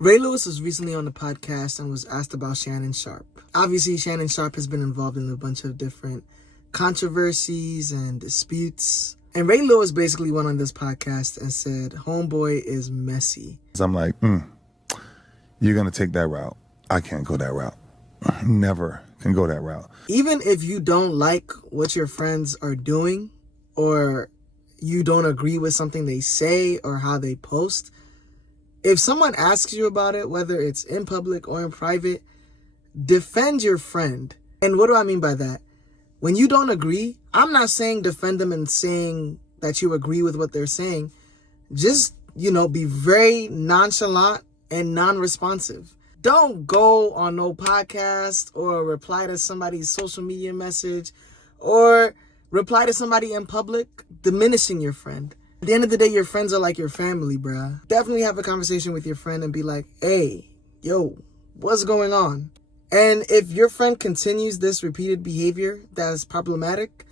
Ray Lewis was recently on the podcast and was asked about Shannon Sharpe. Obviously, Shannon Sharpe has been involved in a bunch of different controversies and disputes. And Ray Lewis basically went on this podcast and said, homeboy is messy. I'm like, you're going to take that route. I can't go that route. Never can go that route. Even if you don't like what your friends are doing, or you don't agree with something they say or how they post, if someone asks you about it, whether it's in public or in private, defend your friend. And what do I mean by that? When you don't agree, I'm not saying defend them and saying that you agree with what they're saying. Just, be very nonchalant and non-responsive. Don't go on no podcast or reply to somebody's social media message or reply to somebody in public diminishing your friend. At the end of the day, your friends are like your family, bruh. Definitely have a conversation with your friend and be like, hey, yo, what's going on? And if your friend continues this repeated behavior that's problematic,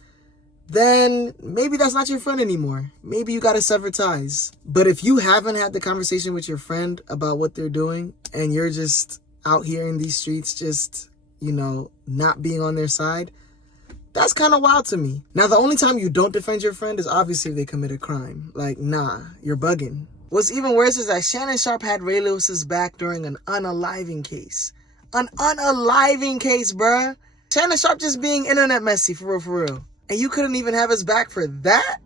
then maybe that's not your friend anymore. Maybe you gotta sever ties. But if you haven't had the conversation with your friend about what they're doing and you're just out here in these streets just, not being on their side, that's kind of wild to me. Now, the only time you don't defend your friend is obviously if they commit a crime. Like, nah, you're bugging. What's even worse is that Shannon Sharpe had Ray Lewis's back during an unaliving case. An unaliving case, bruh. Shannon Sharpe just being internet messy, for real. And you couldn't even have his back for that?